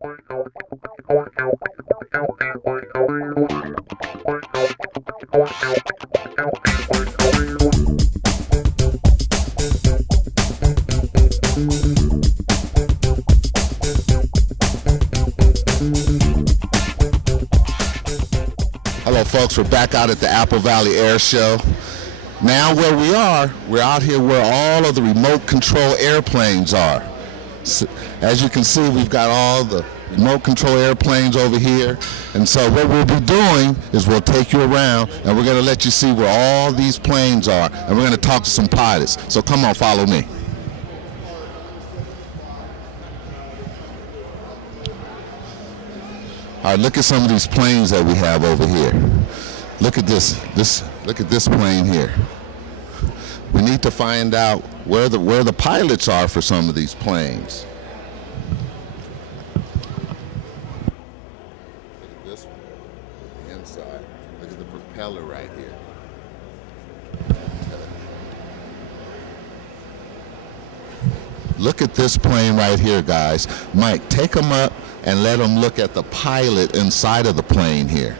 Hello folks, we're back out at the Apple Valley Air Show. Now where we are, we're out here where all of the remote control airplanes are. So, as you can see, we've got all the remote control airplanes over here. And so what we'll be doing is we'll take you around and we're going to let you see where all these planes are. And we're going to talk to some pilots. So come on, follow me. All right, look at some of these planes that we have over here. Look at this. Look at this plane here. We need to find out where the pilots are for some of these planes. Look at this one, the inside. Look at the propeller right here. Look at this plane right here, guys. Mike, take them up and let them look at the pilot inside of the plane here.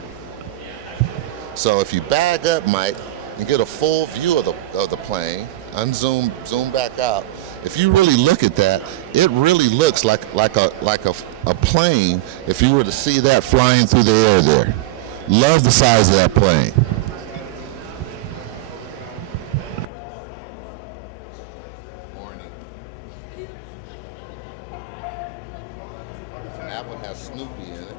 So if you bag up, Mike, and get a full view of the plane, zoom back out. If you really look at that, it really looks like a plane. If you were to see that flying through the air there, love the size of that plane. That one has Snoopy in it.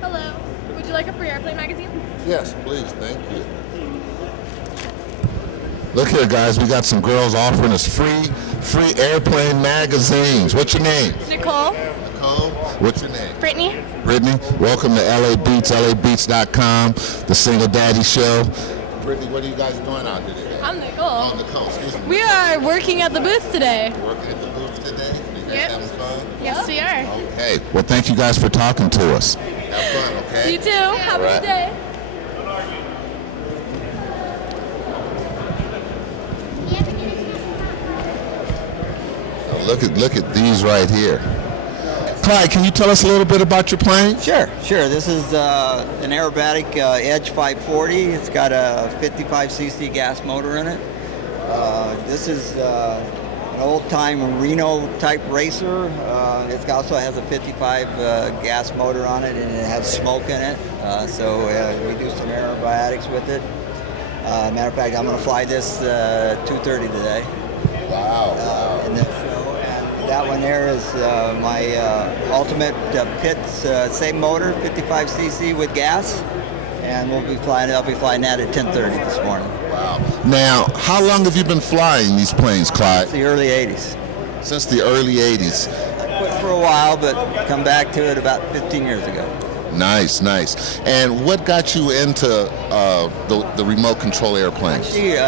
Hello. Would you like a free airplane magazine? Yes, please. Thank you. Look here, guys. We got some girls offering us free airplane magazines. What's your name? Nicole. Nicole. What's your name? Brittany. Brittany. Welcome to LA Beats, labeats.com, the Single Daddy Show. Brittany, what are you guys doing out here today? I'm Nicole. Oh, Nicole, excuse me. We are working at the booth today. Working at the booth today? You guys having fun? Yes, we are. Okay. Well, thank you guys for talking to us. Have fun, okay? You too. Have a good day. Now look at these right here. Clyde, can you tell us a little bit about your plane? Sure. This is an aerobatic Edge 540. It's got a 55cc gas motor in it. This is an old-time Reno type racer. It also has a 55 gas motor on it, and it has smoke in it. So we do some aerobatics with it. Matter of fact, I'm going to fly this 2:30 today. Wow. And that one there is my ultimate Pitts same motor, 55cc with gas, and I'll be flying that at 10:30 this morning. Wow. Now, how long have you been flying these planes, Clyde? Since the early 80s. Since the early 80s. I quit for a while, but come back to it about 15 years ago. Nice. And what got you into the remote control airplanes? Actually,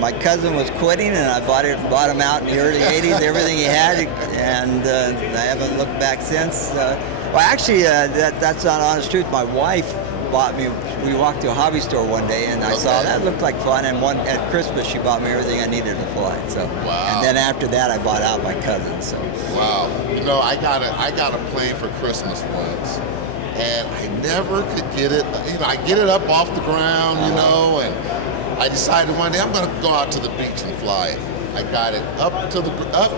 my cousin was quitting, and I bought him out in the early 80s, everything he had, and I haven't looked back since. Well, actually, that's not honest truth. My wife bought me. We walked to a hobby store one day, and I saw that looked like fun. And at Christmas, she bought me everything I needed to fly. So, wow. And then after that, I bought out my cousin. So, wow. You know, I got a plane for Christmas once, and I never could get it. You know, I get it up off the ground, you know, and I decided one day I'm going to go out to the beach and fly it. I got it up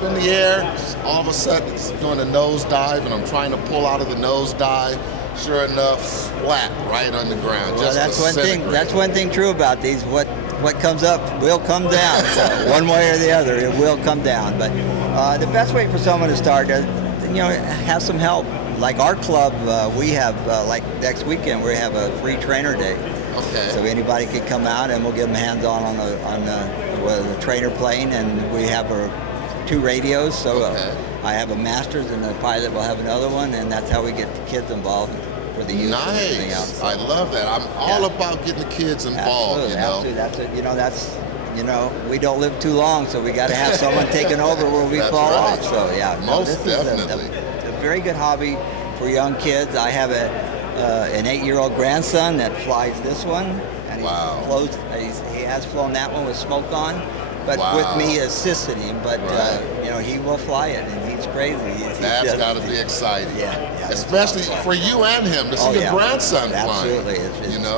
in the air. All of a sudden, it's doing a nosedive, and I'm trying to pull out of the nosedive. Sure enough, splat right on the ground. Well, that's one thing. That's one thing true about these. What comes up will come down. So one way or the other, it will come down. But the best way for someone to start, have some help. Like our club, we have like next weekend we have a free trainer day. Okay. So anybody could come out, and we'll give them hands-on on the trainer plane, and we have 2 radios. So I have a master's, and the pilot will have another one, and that's how we get the kids involved for the youth and everything else. So, I love that. I'm all about getting the kids involved. Absolutely. That's we don't live too long, so we got to have someone taking over where we fall off. So most definitely. It's a very good hobby for young kids. I have an 8-year-old grandson that flies this one, and Wow. He has flown that one with smoke on, but with me assisting him. But he will fly it, and he's crazy. That's got to be exciting. Yeah. Especially for you and him to see your grandson flying. Absolutely.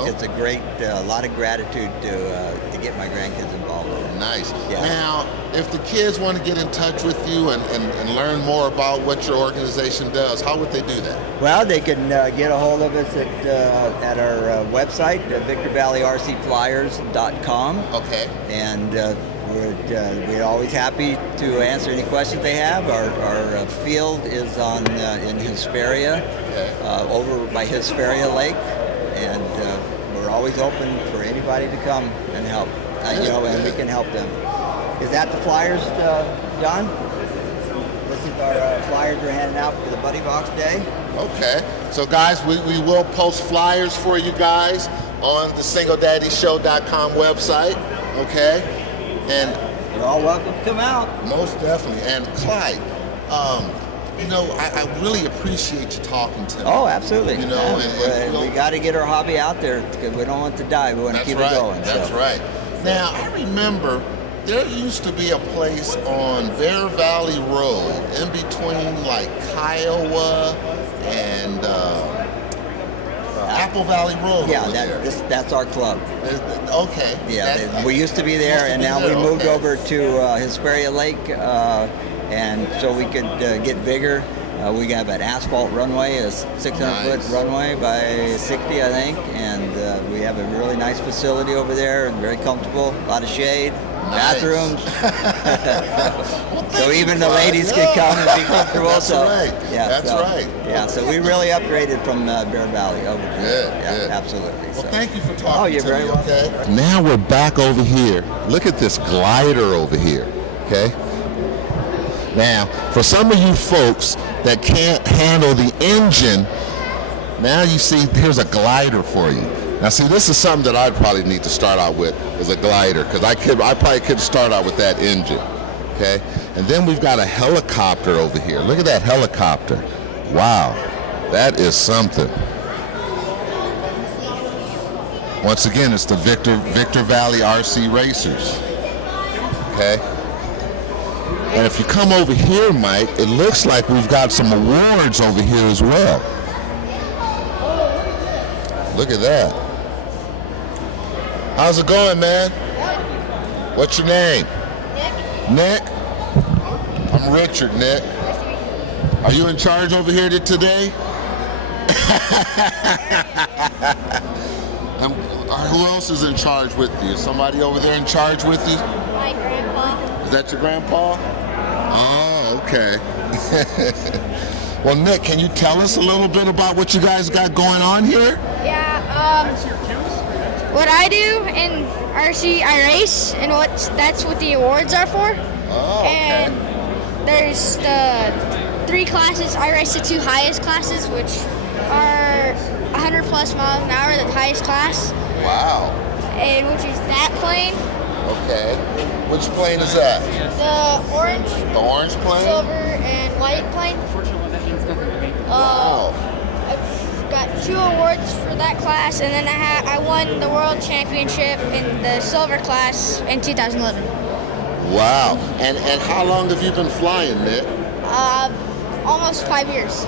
It's a great, lot of gratitude to get my grandkids involved with it. Nice. Yeah. Now, if the kids want to get in touch with you and learn more about what your organization does, how would they do that? Well, they can get a hold of us at our website, VictorValleyRCFlyers.com. Okay. And we're always happy to answer any questions they have. Our field is in Hesperia, over by Hesperia Lake, and we're always open for anybody to come and help. And we can help them. Is that the flyers, John? This is our flyers we're handing out for the Buddy Box Day. Okay. So guys, we will post flyers for you guys on the SingleDaddyShow.com website. Okay. And you're all welcome to come out. Most definitely. And Clyde, I really appreciate you talking to me. Oh, absolutely. We got to get our hobby out there because we don't want it to die. We want to keep it going. That's right. Now, I remember there used to be a place on Bear Valley Road in between like Kiowa and Apple Valley Road. Yeah, that's our club. Okay. Yeah, we used to be there, and now we moved over to Hesperia Lake, and so we could get bigger. We have an asphalt runway, a 600-foot runway by 60, I think, and we have a really nice facility over there, and very comfortable, a lot of shade, bathrooms. So even the ladies can come and be comfortable. That's right. Yeah, that's right. Yeah, so we really upgraded from Bear Valley over to good. Absolutely. Well, thank you for talking. Oh, you're very welcome. Okay. Now we're back over here. Look at this glider over here. Okay. Now, for some of you folks that can't handle the engine, now you see here's a glider for you. Now, see, this is something that I'd probably need to start out with, is a glider, because I probably could start out with that engine. Okay, and then we've got a helicopter over here. Look at that helicopter. Wow, that is something. Once again, it's the Victor Valley RC Racers. Okay. And if you come over here, Mike, it looks like we've got some awards over here as well. Look at that. How's it going, man? What's your name? Nick? I'm Richard, Nick. Are you in charge over here today? Who else is in charge with you? Is somebody over there in charge with you? My grandpa. Is that your grandpa? Oh, okay. Well, Nick, can you tell us a little bit about what you guys got going on here? Yeah, what I do in RC, I race, and that's what the awards are for. Oh, okay. And there's the 3 classes. I race the 2 highest classes, which are 100 plus miles an hour, the highest class. Wow. And which is that plane. Okay. Which plane is that? The orange. The orange plane? Silver and white plane. Wow. I've got 2 awards for that class, and then I won the world championship in the silver class in 2011. Wow. And how long have you been flying, Nick? Almost 5 years.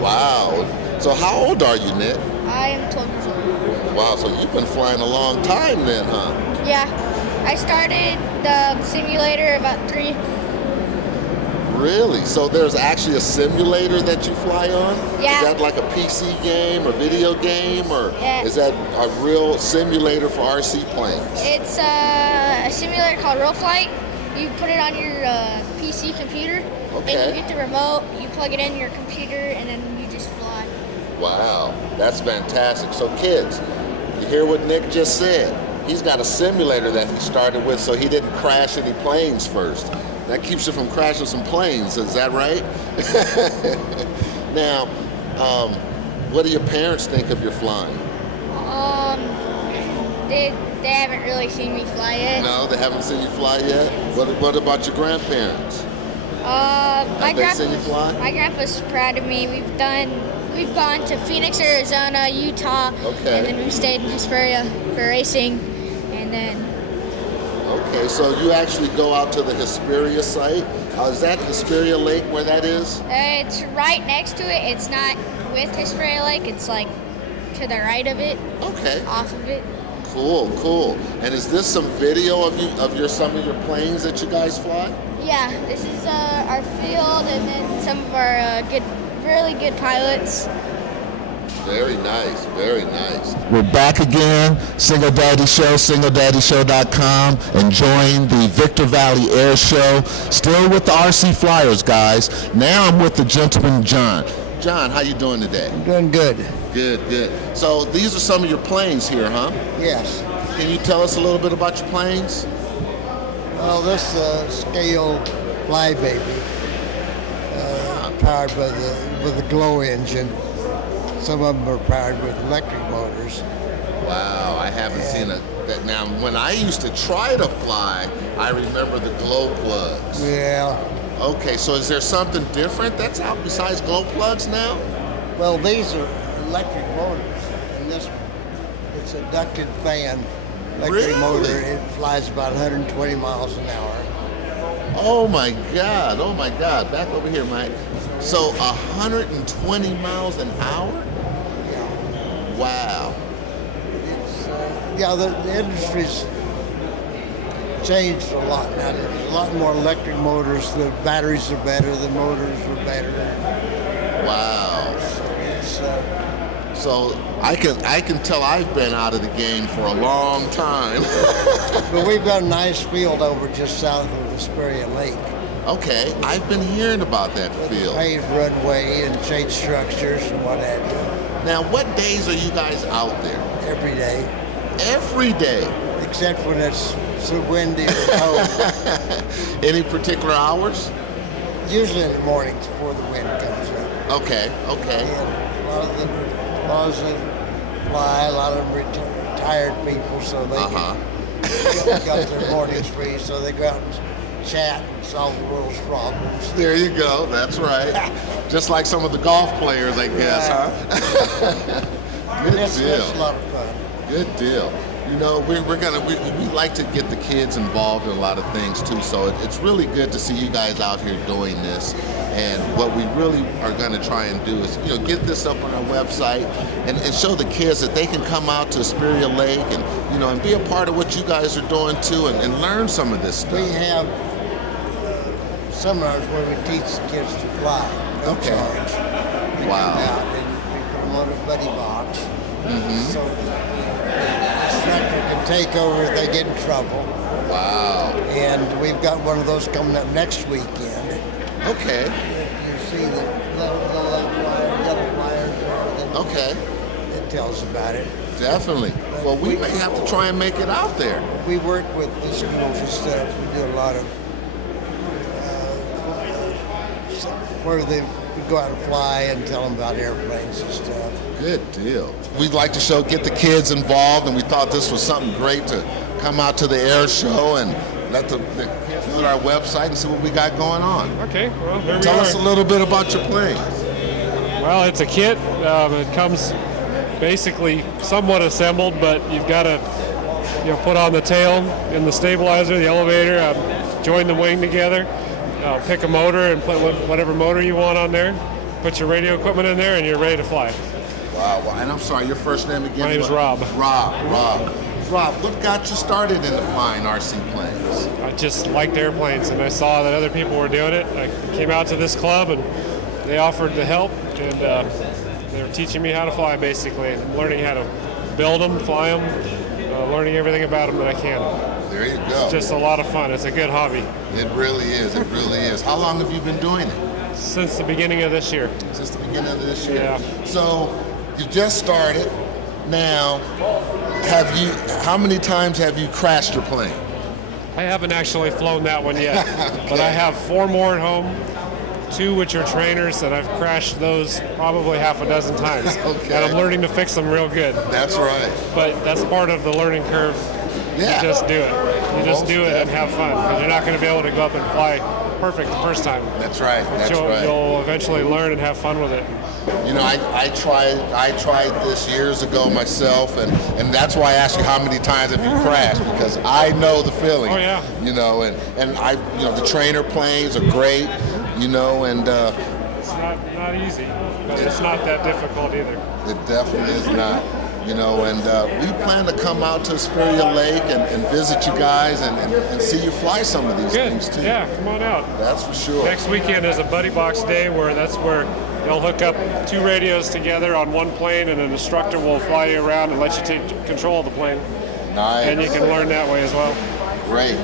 Wow. So how old are you, Nick? I am 12 years old. Wow, so you've been flying a long time then, huh? Yeah. I started the simulator about 3. Really? So there's actually a simulator that you fly on? Yeah. Is that like a PC game or video game, or Yeah. is that a real simulator for RC planes? It's a simulator called Real Flight. You put it on your PC computer, Okay. and you get the remote, you plug it in your computer, and then you just fly. Wow, that's fantastic. So kids, you hear what Nick just said? He's got a simulator that he started with so he didn't crash any planes first. That keeps you from crashing some planes, is that right? Now, what do your parents think of your flying? They haven't really seen me fly yet. No, they haven't seen you fly yet? What about your grandparents? My they seen you fly? My grandpa's proud of me. We've gone to Phoenix, Arizona, Utah, Okay. and then we stayed in Hesperia for racing. and then Okay, so you actually go out to the Hesperia site. Is that Hesperia Lake where that is? it's right next to it. It's not with Hesperia Lake. It's like to the right of it, Okay, off of it. cool, cool. And is this some video of some of your planes that you guys fly? Yeah, this is our field, and then some of our really good pilots. Very nice, very nice. We're back again, Single Daddy Show, singledaddyshow.com, enjoying the Victor Valley Air Show. Still with the RC Flyers, guys. Now I'm with the gentleman, John. John, how you doing today? I'm doing good. Good, good. So these are some of your planes here, huh? Yes. Can you tell us a little bit about your planes? Well, this scale Flybaby, powered with a glow engine. Some of them are powered with electric motors. Wow, I haven't seen that. Now, when I used to try to fly, I remember the glow plugs. Yeah. Okay, so is there something different that's out besides glow plugs now? Well, these are electric motors, and this it's a ducted fan electric Really? motor. It flies about 120 miles an hour. Oh my God. Back over here, Mike. So 120 miles an hour? Yeah. Wow. It's the industry's changed a lot now. There's a lot more electric motors. The batteries are better. The motors are better. Wow. It's So I can tell I've been out of the game for a long time. but we've got a nice field over just south of Hesperia Lake. Okay, I've been hearing about that field. Paved runway and shade structures and what have you. Now, what days are you guys out there? Every day, Every day. except when it's so windy or cold. Any particular hours? Usually in the mornings before the wind comes up. Okay, okay. And a lot of them fly, a lot of them retired people, so they got their mornings free, so they go out and chat and solve the world's problems. There you go. That's right. Just like some of the golf players, I guess, huh? Good That's deal. a lot of fun. Good deal. You know, we like to get the kids involved in a lot of things too. So it's really good to see you guys out here doing this. And what we really are going to try and do is, get this up on our website and show the kids that they can come out to Hesperia Lake and, and be a part of what you guys are doing too and learn some of this stuff. We have seminars where we teach the kids to fly. No Okay. charge. We Wow. come out and we put them on a buddy box. Mm-hmm. So the instructor can take over if they get in trouble. Wow. And we've got one of those coming up next weekend. Okay. You see the little yellow flyers there. Okay. It tells about it. Definitely. Well, we may have to try and make it out there. We work with the schools and stuff. We do a lot of where they go out and fly and tell them about airplanes and stuff. Good deal. We'd like to get the kids involved, and we thought this was something great to come out to the air show and let the kids look at our website and see what we got going on. Okay, well, here we Tell are. us a little bit about your plane. Well, it's a kit. It comes basically somewhat assembled, but you've got to put on the tail and the stabilizer, the elevator, join the wing together, pick a motor and put whatever motor you want on there, put your radio equipment in there, and you're ready to fly. Wow. And I'm sorry, your first name again? My name's Rob. Rob, what got you started into flying RC planes? I just liked airplanes, and I saw that other people were doing it. I came out to this club, and they offered to help, and they were teaching me how to fly, basically, and learning how to build them, fly them, learning everything about them that I can. There you go. It's just a lot of fun. It's a good hobby. It really is. It really is. How long have you been doing it? Since the beginning of this year. Since the beginning of this year. Yeah. So you just started. Now, how many times have you crashed your plane? I haven't actually flown that one yet, Okay. but I have 4 more at home, 2 which are trainers, and I've crashed those probably half a dozen times. Okay. And I'm learning to fix them real good. That's right. But that's part of the learning curve. Yeah. You just do it. You just Most do it and have fun, because you're not going to be able to go up and fly perfect the first time. That's right. That's You'll right. eventually learn and have fun with it. You know, I tried this years ago myself, and that's why I asked you how many times have you crashed, because I know the feeling. Oh yeah. You know, and the trainer planes are great. You know, and it's not easy, but it's not that difficult either. It definitely is not. You know, and we plan to come out to Superior Lake and visit you guys and see you fly some of these Good. things too. Yeah, come on out. That's for sure. Next weekend is a buddy box day where they'll hook up 2 radios together on one plane, and an instructor will fly you around and let you take control of the plane. Nice. And you can learn that way as well. Great.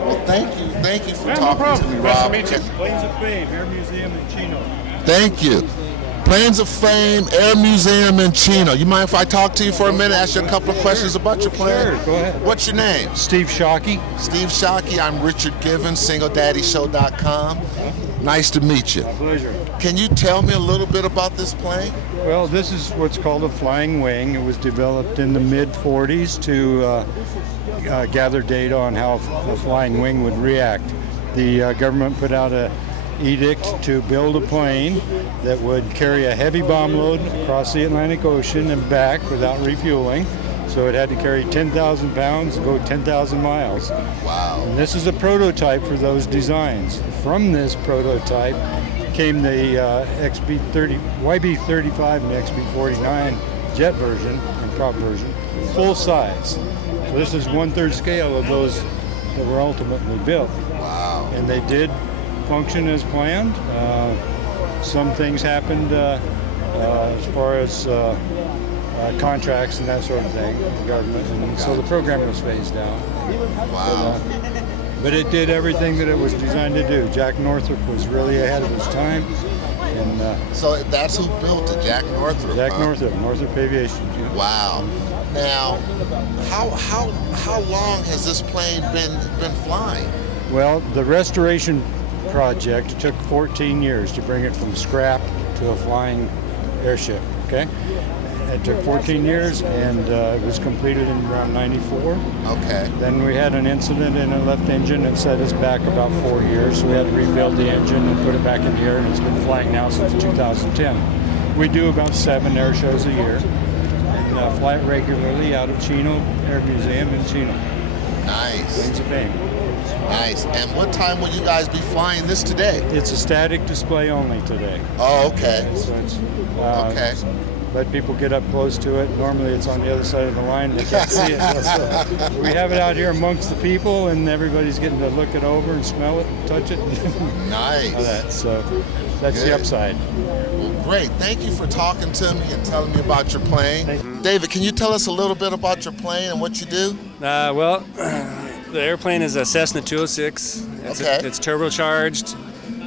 Well, thank you for Yeah, no talking problem. to me, Nice to Rob. meet you. Planes of Fame, Air Museum in Chino. Thank you. Planes of Fame, Air Museum in Chino. You mind if I talk to you for a minute, ask you a couple of questions about your plane? Sure, go ahead. What's your name? Steve Shockey. Steve Shockey. I'm Richard Givens, SingleDaddyShow.com. Nice to meet you. My pleasure. Can you tell me a little bit about this plane? Well, this is what's called a flying wing. It was developed in the mid-40s to gather data on how a flying wing would react. The government put out a edict to build a plane that would carry a heavy bomb load across the Atlantic Ocean and back without refueling. So it had to carry 10,000 pounds and go 10,000 miles. Wow. And this is a prototype for those designs. From this prototype came the YB-35 and XB-49 jet version and prop version, full size. So this is 1/3 scale of those that were ultimately built. Wow. And they did function as planned. Some things happened as far as contracts and that sort of thing, the government, and so the program was phased down. Wow. But it did everything that it was designed to do. Jack Northrop was really ahead of his time. And So that's who built it, Jack Northrop. Jack huh? Northrop Aviation. Yeah. Wow. Now, how long has this plane been flying? Well, the restoration project took 14 years to bring it from scrap to a flying airship. Okay. It took 14 years, and it was completed in around 94. Okay. Then we had an incident in a left engine that set us back about 4 years. So we had to rebuild the engine and put it back in the air, and it's been flying now since 2010. We do about 7 air shows a year, and fly it regularly out of Chino Air Museum in Chino. Nice. Planes of Fame. Nice. And what time will you guys be flying this today? It's a static display only today. Oh, okay. So it's, Okay. let people get up close to it. Normally it's on the other side of the line. They can't see it. So we have it out here amongst the people, and everybody's getting to look it over and smell it and touch it. Nice. All that. So that's the Good. upside. Well, great. Thank you for talking to me and telling me about your plane. Thank you. David, can you tell us a little bit about your plane and what you do? Well, the airplane is a Cessna 206. It's turbocharged.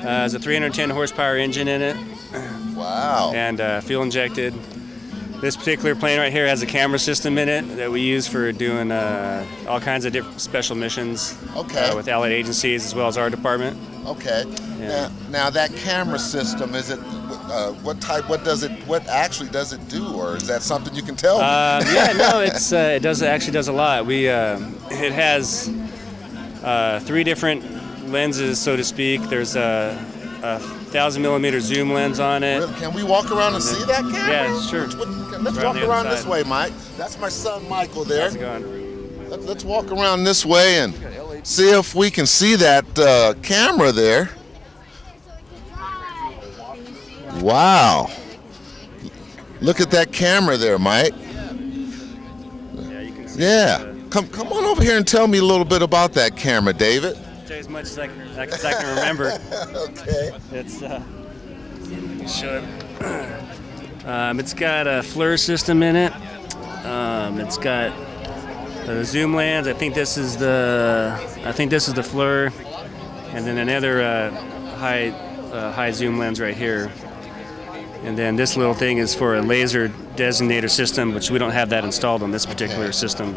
There's a 310 horsepower engine in it. Wow. And fuel injected. This particular plane right here has a camera system in it that we use for doing all kinds of different special missions with allied agencies as well as our department. Okay. Yeah. Now that camera system, is it what actually does it do, or is that something you can tell me? It actually does a lot. It has 3 different lenses, so to speak. There's a 1,000mm zoom lens on it. Really? Can we walk around and see that camera? Yeah, sure. Let's Right walk on the around other this side. way, Mike. That's my son, Michael, there. How's it going? Let's walk around this way and see if we can see that camera there. Wow. Look at that camera there, Mike. Yeah, you can see. Yeah. Come on over here and tell me a little bit about that camera, David. Tell you as much as I can remember. Okay. It's show it. It's got a FLIR system in it. It's got the zoom lens. I think this is the FLIR, and then another high zoom lens right here. And then this little thing is for a laser designator system, which we don't have that installed on this particular system,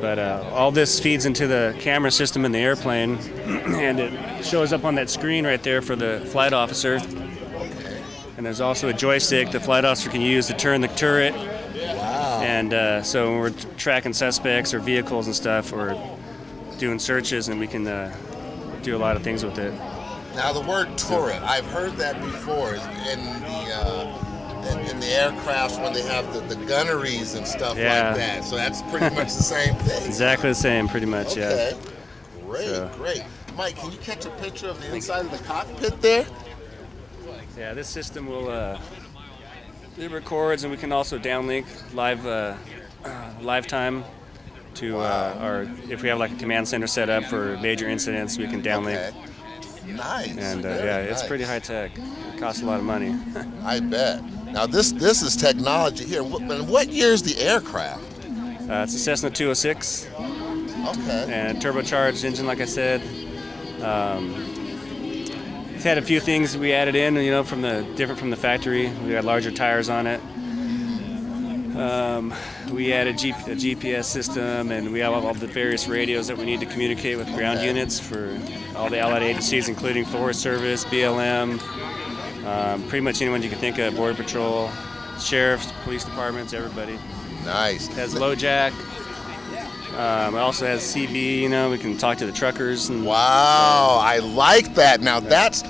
but all this feeds into the camera system in the airplane, and it shows up on that screen right there for the flight officer. And there's also a joystick the flight officer can use to turn the turret. Wow. And so when we're tracking suspects or vehicles and stuff, or doing searches, and we can do a lot of things with it. Now the word turret, I've heard that before in the aircrafts when they have the gunneries and stuff like that. So that's pretty much the same thing. Exactly the same, pretty much. Okay. Yeah. Great, great. Mike, can you catch a picture of the inside of the cockpit there? Yeah, this system will it records, and we can also downlink live time to our, if we have like a command center set up for major incidents, we can downlink. Okay. Nice. And yeah, it's pretty high tech. It costs a lot of money. I bet. Now this is technology here. What year is the aircraft? It's a Cessna 206. Okay. And turbocharged engine, like I said. It's had a few things we added in, different from the factory. We had larger tires on it. We added a GPS system, and we have all the various radios that we need to communicate with ground units for all the allied agencies, including Forest Service, BLM, pretty much anyone you can think of, Border Patrol, sheriffs, police departments, everybody. Nice. It has low jack. It also has CB, we can talk to the truckers. Wow, I like that. Now that's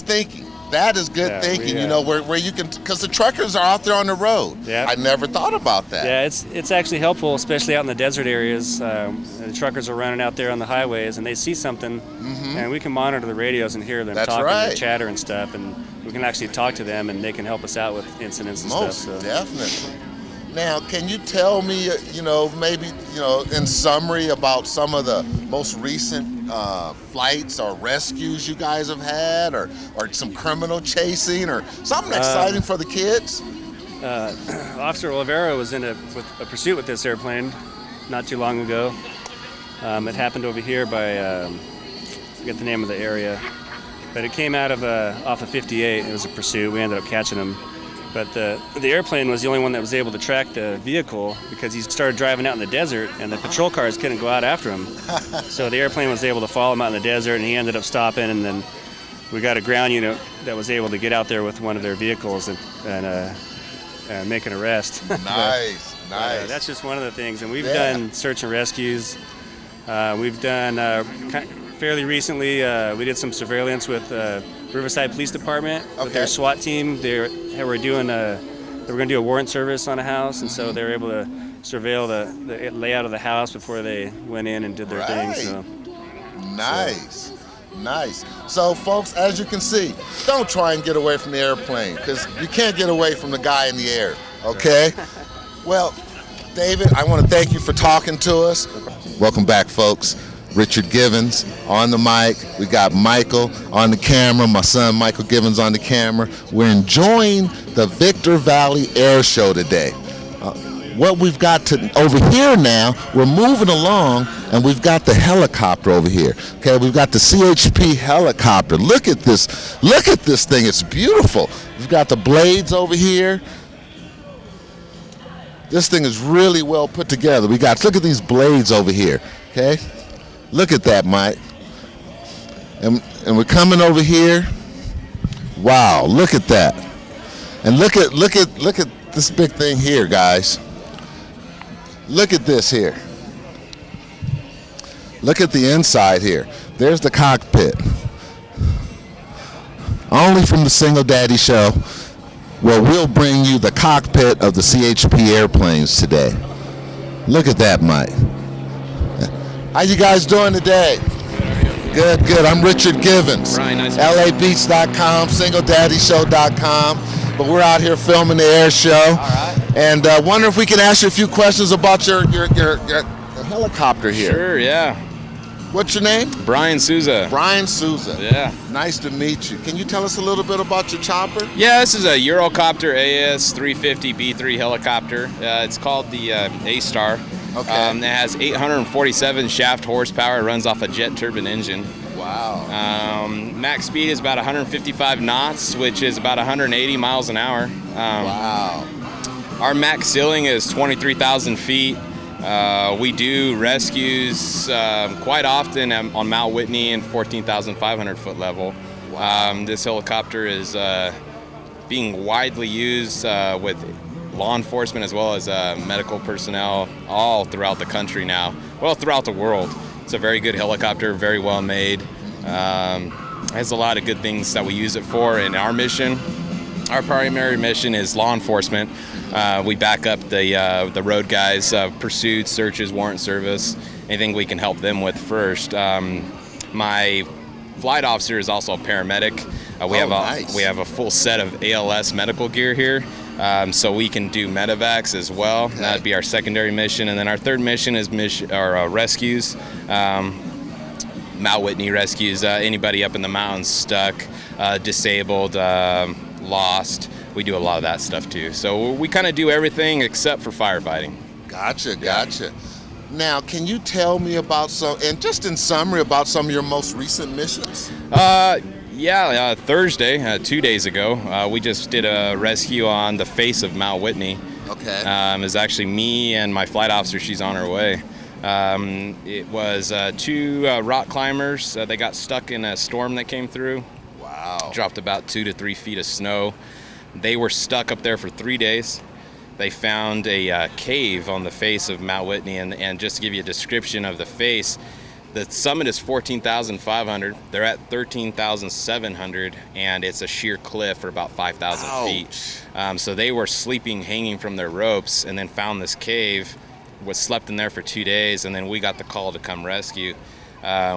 thinking. That is good thinking, where you can, because the truckers are out there on the road. Yeah. I never thought about that. Yeah, it's actually helpful, especially out in the desert areas. The truckers are running out there on the highways, and they see something, and we can monitor the radios and hear them talking and chatter and stuff, and we can actually talk to them, and they can help us out with incidents and stuff. So. Definitely. Now, can you tell me, maybe, in summary about some of the most recent flights or rescues you guys have had, or some criminal chasing, or something exciting for the kids? Officer Olivera was in a pursuit with this airplane not too long ago. It happened over here by, I forget the name of the area, but it came out of off of 58. It was a pursuit. We ended up catching him. But the airplane was the only one that was able to track the vehicle because he started driving out in the desert, and the patrol cars couldn't go out after him. So the airplane was able to follow him out in the desert, and he ended up stopping, and then we got a ground unit that was able to get out there with one of their vehicles and make an arrest. Nice. That's just one of the things. And we've done search and rescues. We've done, fairly recently, we did some surveillance with Riverside Police Department with their SWAT team. They were going to do a warrant service on a house, and so they were able to surveil the layout of the house before they went in and did their thing. So. Nice. So, folks, as you can see, don't try and get away from the airplane, because you can't get away from the guy in the air, okay? Well, David, I want to thank you for talking to us. Welcome back, folks. Richard Givens on the mic. We got Michael on the camera, my son Michael Givens on the camera. We're enjoying the Victor Valley Air Show today. What we've got over here now, we're moving along, and we've got the helicopter over here. Okay, we've got the CHP helicopter. Look at this thing, it's beautiful. We've got the blades over here. This thing is really well put together. Look at these blades over here, okay? Look at that, Mike. And we're coming over here. Wow, look at that. And look at this big thing here, guys. Look at this here. Look at the inside here. There's the cockpit. Only from the Single Daddy Show, where we'll bring you the cockpit of the CHP airplanes today. Look at that, Mike. How you guys doing today? Good. I'm Richard Givens. Brian, nice LABeats.com, SingleDaddyShow.com. But we're out here filming the air show. All right. And wonder if we can ask you a few questions about your helicopter here. Sure, yeah. What's your name? Brian Souza. Brian Souza. Yeah. Nice to meet you. Can you tell us a little bit about your chopper? Yeah, this is a Eurocopter AS350B3 helicopter. It's called the A-Star. Okay. It has 847 shaft horsepower. It runs off a jet turbine engine. Wow. Max speed is about 155 knots, which is about 180 miles an hour. Wow. Our max ceiling is 23,000 feet. We do rescues quite often on Mount Whitney and 14,500 foot level. Wow. This helicopter is being widely used with law enforcement as well as medical personnel all throughout the country now, well, throughout the world. It's a very good helicopter, very well made. has a lot of good things that we use it for in our mission. Our primary mission is law enforcement. We back up the road guys, pursuits, searches, warrant service, anything we can help them with first. My flight officer is also a paramedic. We have a full set of ALS medical gear here, so we can do medevacs as well. Okay. That'd be our secondary mission, and then our third mission is rescues. Mount Whitney rescues anybody up in the mountains stuck, disabled, lost. We do a lot of that stuff too. So we kind of do everything except for firefighting. Gotcha. Now, can you tell me about and just in summary, about some of your most recent missions? Thursday, 2 days ago, we just did a rescue on the face of Mount Whitney. Okay. It was actually me and my flight officer. She's on her way. It was 2 rock climbers. They got stuck in a storm that came through. Wow. Dropped about 2 to 3 feet of snow. They were stuck up there for 3 days. They found a cave on the face of Mount Whitney, and just to give you a description of the face, the summit is 14,500. They're at 13,700, and it's a sheer cliff for about 5,000 feet. So they were sleeping, hanging from their ropes, and then found this cave, slept in there for 2 days, and then we got the call to come rescue.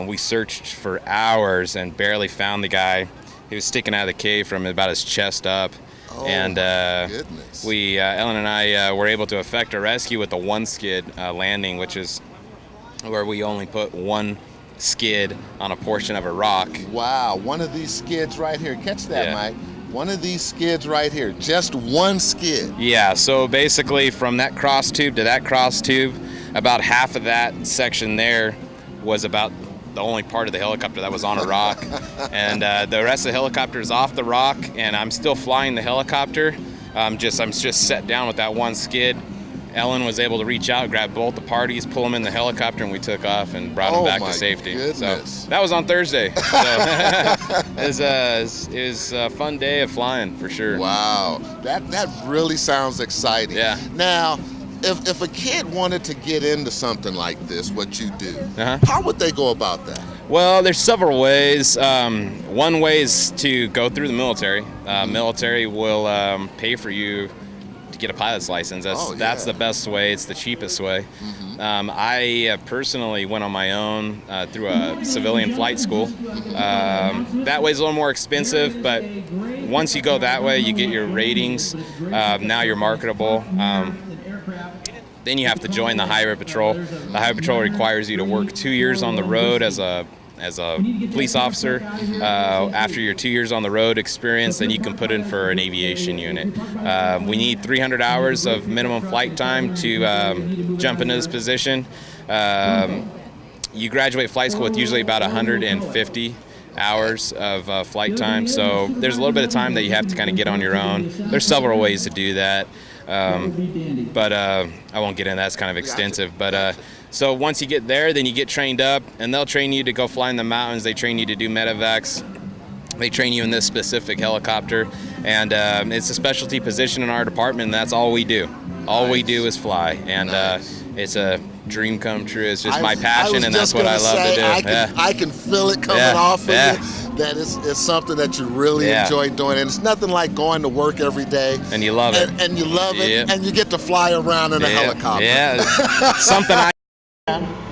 We searched for hours and barely found the guy. He was sticking out of the cave from about his chest up. And Ellen and I were able to effect a rescue with a 1-skid landing, which is where we only put 1 skid on a portion of a rock. Wow, one of these skids right here. Catch that, Mike. One of these skids right here, just 1 skid. Yeah, so basically from that cross tube to that cross tube, about half of that section there was about the only part of the helicopter that was on a rock. And the rest of the helicopter is off the rock, and I'm still flying the helicopter. I'm just set down with that 1 skid. Ellen was able to reach out, grab both the parties, pull them in the helicopter, and we took off and brought them back to safety. Goodness. So that was on Thursday. So it was a fun day of flying for sure. Wow, that really sounds exciting. Yeah. Now, if a kid wanted to get into something like this, what you do, how would they go about that? Well, there's several ways. One way is to go through the military. Military will pay for you to get a pilot's license. That's the best way. It's the cheapest way. Mm-hmm. I personally went on my own through a civilian flight school. That way's a little more expensive, but once you go that way, you get your ratings. Now you're marketable. Then you have to join the Highway Patrol. The Highway Patrol requires you to work 2 years on the road as a police officer. After your 2 years on the road experience, then you can put in for an aviation unit. We need 300 hours of minimum flight time to jump into this position. You graduate flight school with usually about 150 hours of flight time, so there's a little bit of time that you have to kind of get on your own. There's several ways to do that. But I won't get into that. It's kind of extensive. But so once you get there, then you get trained up, and they'll train you to go fly in the mountains. They train you to do medevacs. They train you in this specific helicopter, and it's a specialty position in our department, and that's all we do. All we do is fly, and it's a dream come true. It's just my passion, and that's what I love to do. I can feel it coming off of you. That it's something that you really enjoy doing, and it's nothing like going to work every day. And you love it. And you love it, and you get to fly around in a helicopter. Yeah, something I...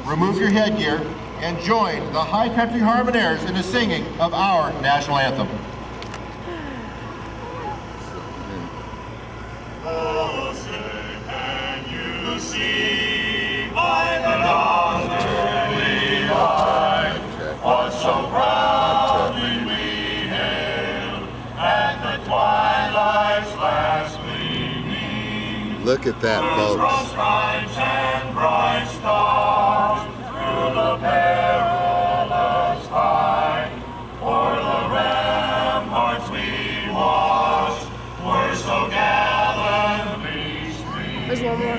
Remove your headgear and join the High Country Harmonaires in the singing of our national anthem. Oh, say, can you see by the dawn's early light what so proudly we hailed at the twilight's last gleaming? Look at that, folks. Stripes and bright stars through the perilous fight, for the ramparts we watched were so gallantly streaming. There's one more.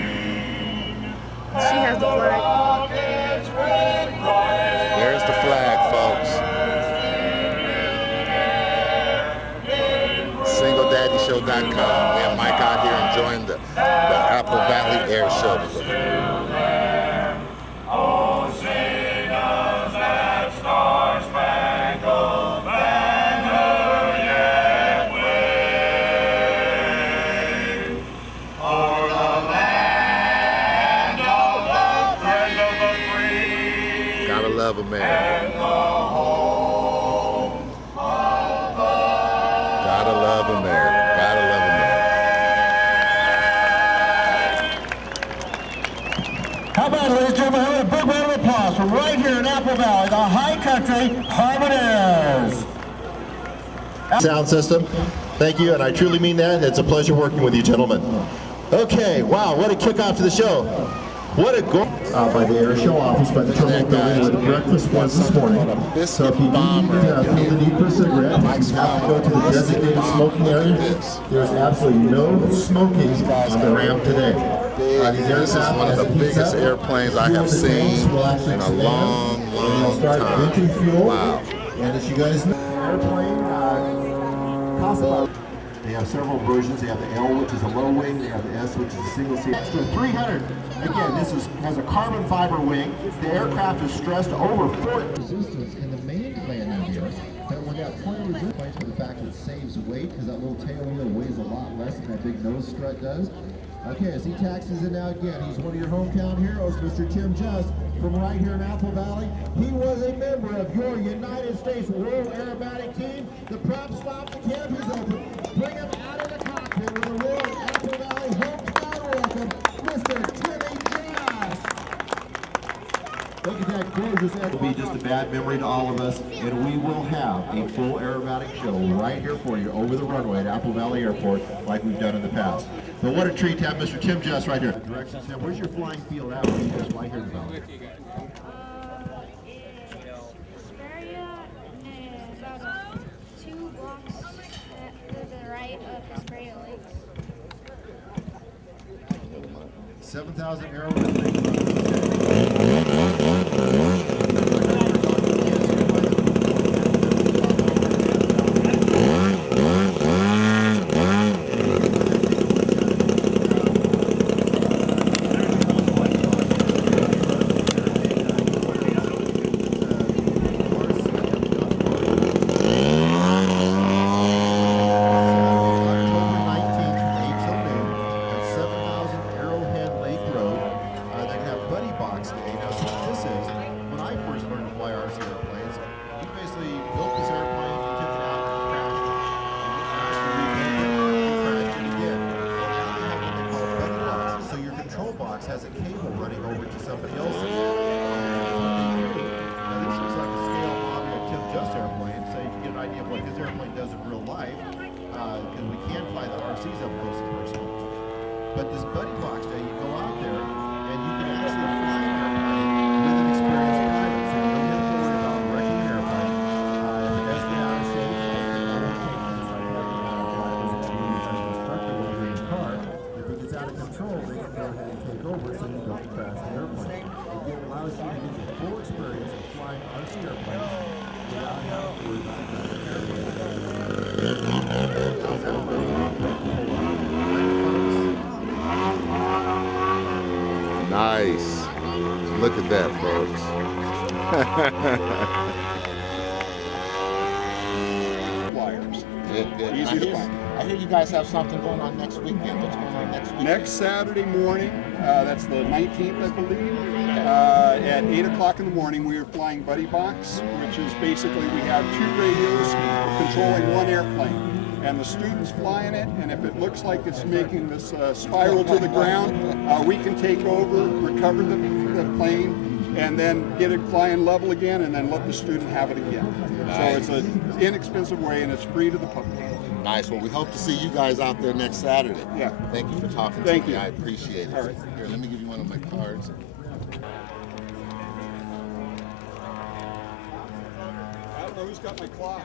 She has the flag. There's the flag, folks. SingleDaddyShow.com. We have Mike out here enjoying the Apple Valley Air Show. Gotta love America. Gotta love America. Gotta love America. How about it, ladies and gentlemen, have a big round of applause from right here in Apple Valley, the High Country Harmoniers. Sound system, thank you, and I truly mean that. It's a pleasure working with you, gentlemen. Okay, wow, what a kickoff to the show. What a goal. By the Air Show office by the terminal building where the breakfast was this morning. So if you feel the need for a cigarette, you have to go to the designated smoking area. There's absolutely no smoking on the ramp today. This is one of the biggest airplanes I have seen in a long time. Wow. And as you guys know, airplane costs about. They have several versions. They have the L, which is a low wing. They have the S, which is a single seat. Extra 300. Again, this has a carbon fiber wing. The aircraft is stressed over 40. Resistance in the main landing gear. But we got plenty of resistance for the fact that it saves weight because that little tail wheel weighs a lot less than that big nose strut does. Okay, as he taxis in now again, he's one of your hometown heroes, Mr. Tim Just, from right here in Apple Valley. He was a member of your United States World Aerobatic Team. The prop stop, the canopy's open. Bring him out of the cockpit with a World Apple Valley hometown welcome, Mr. Timmy Just. Look at that gorgeous. It will be just a bad memory to all of us, and we will have a full aerobatic show right here for you over the runway at Apple Valley Airport like we've done in the past. But what a treat to have Mr. Tim Just right here. Directions. Where's your flying field at? Where you just fly here in the valley? About 2 blocks to the right of Hesperia Lakes. 7,000 arrowhead lakes. Has a cable running over to somebody else's. Now this is like a scale model of Tim Just airplane, so you can get an idea of what his airplane does in real life, because we can fly the RCs up close and personal. But this buddy box day, you go out there and you can actually fly an airplane with an experienced pilot, so you don't have to worry about wrecking an airplane. If it does get out of shape, you can always take things like that drivers that you use as an instructor with your car. If it gets out of control, they can go ahead and take over so you don't crash the airplane. It allows you to get the full experience of flying RC airplanes without having to worry about Nice. Look at that, folks. Easy to find. I hear you guys have something going on next weekend. What's going on next weekend? Next Saturday morning, that's the 19th, I believe, at 8 o'clock in the morning, we are flying Buddy Box, which is basically we have 2 radios controlling 1 airplane. And the student's flying it, and if it looks like it's making this spiral to the ground, we can take over, recover the plane, and then get it flying level again, and then let the student have it again. Nice. So it's an inexpensive way, and it's free to the public. Nice. Well, we hope to see you guys out there next Saturday. Yeah. Thank you for talking to me. I appreciate it. All right. Here, let me give you one of my cards. I don't know who's got my clock.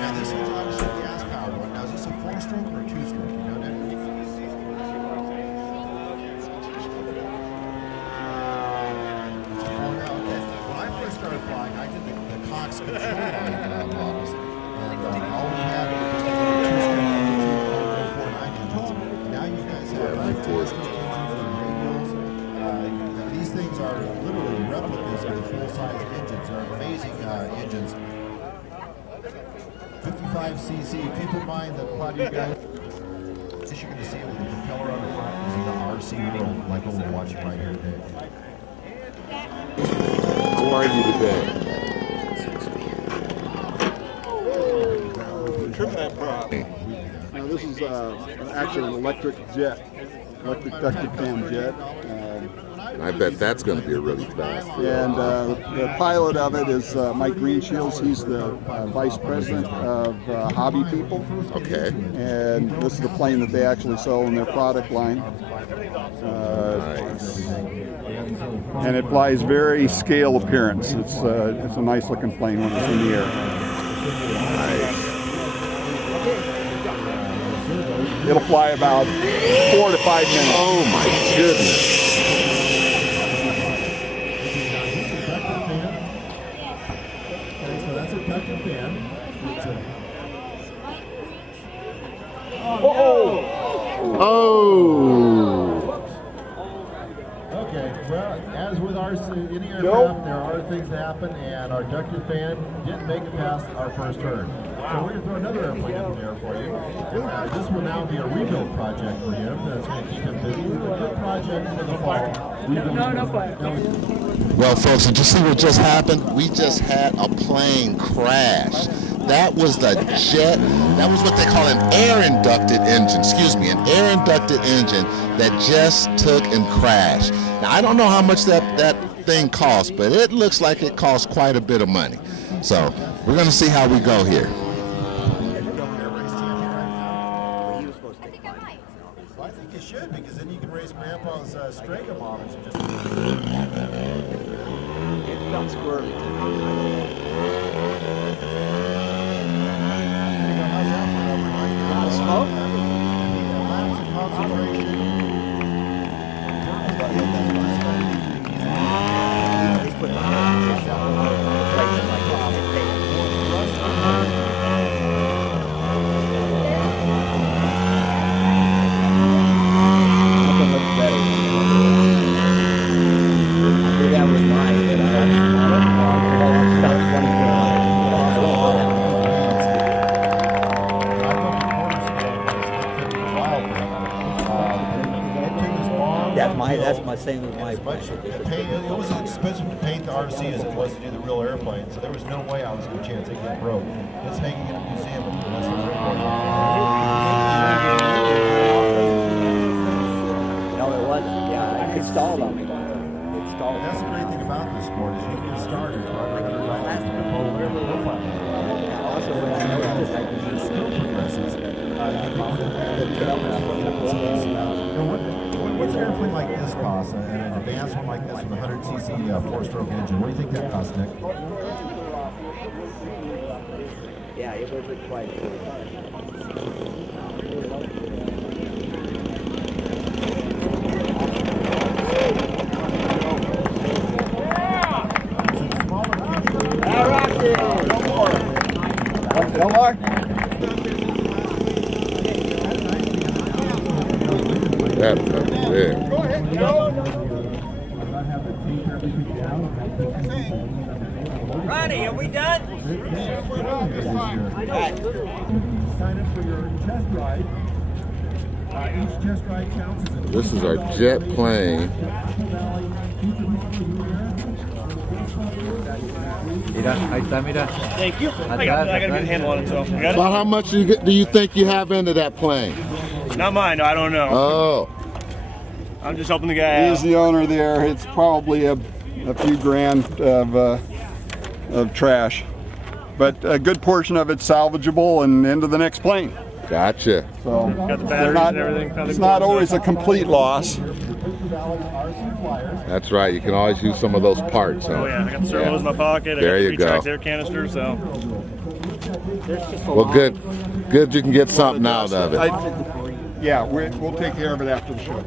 Now this one's obviously the gas powered one. Now is this a 4-stroke or a 2-stroke? You know that? Oh no, okay. When I first started flying, I did the Cox control line models, and all we had was just a little 2-stroke 149 engines. Now you guys have 4-stroke engines and radials. These things are literally replicas of the full-size engines. They're amazing engines. 55cc. Keep in mind that a lot of you guys, you're going to see it with the propeller on the front using the RC World Michael, we're watching right here today. How are you today? Trim that prop. Now this is actually an electric jet, electric ducted fan jet. I bet that's going to be a really fast. And the pilot of it is Mike Greenshield. He's the vice president of Hobby People. Okay. And this is the plane that they actually sell in their product line. Nice. And it flies very scale appearance. It's a nice looking plane when it's in the air. Nice. It'll fly about 4 to 5 minutes. Oh my goodness. Oh! Okay, well, as with any aircraft, there are things that happen, and our ducted fan didn't make it past our first turn. So we're going to throw another airplane up in there for you. This will now be a rebuild project for him. That's going to keep him busy. A good project for the fall. Well, folks, did you see what just happened? We just had a plane crash. That was the jet, that was what they call an air-inducted engine, an air-inducted engine that just took and crashed. Now, I don't know how much that thing cost, but it looks like it cost quite a bit of money. So, we're going to see how we go here. Well, I think you should, because then you can race Grandpa's Strega models and just... It felt squirrely. Smoke? That's my same as my plane. It was as expensive to paint the RC as it was to do the real airplane, so there was no way I was going to chance it getting broke. It's hanging in a museum for the rest of the airplane. No, it wasn't. Yeah, it stalled on me. It stalled. That's the great thing about this sport is you can get started right under the profile. Also, when I noticed that your skill progresses, what's an airplane like this cost? An advanced one like this with a 100cc four-stroke engine. What do you think that costs, Nick? Yeah, it was quite good. No more? That's up there. Go ahead, go. Ronnie, are we done? Sign up for your test ride. Each test ride counts as a... This is our jet plane. Thank you. I got a good handle on it, so. About how much do you think you have into that plane? Not mine, I don't know. Oh. I'm just helping the guy out. He's the owner there. It's probably a few grand of trash. But a good portion of it's salvageable and into the next plane. Gotcha. So got the batteries and everything. It's not always a complete loss. That's right. You can always use some of those parts. Oh yeah, I got the servos in my pocket. There I got you the go. air canister, so. Well, good. Good you can get something out of it. Yeah, we'll take care of it after the show.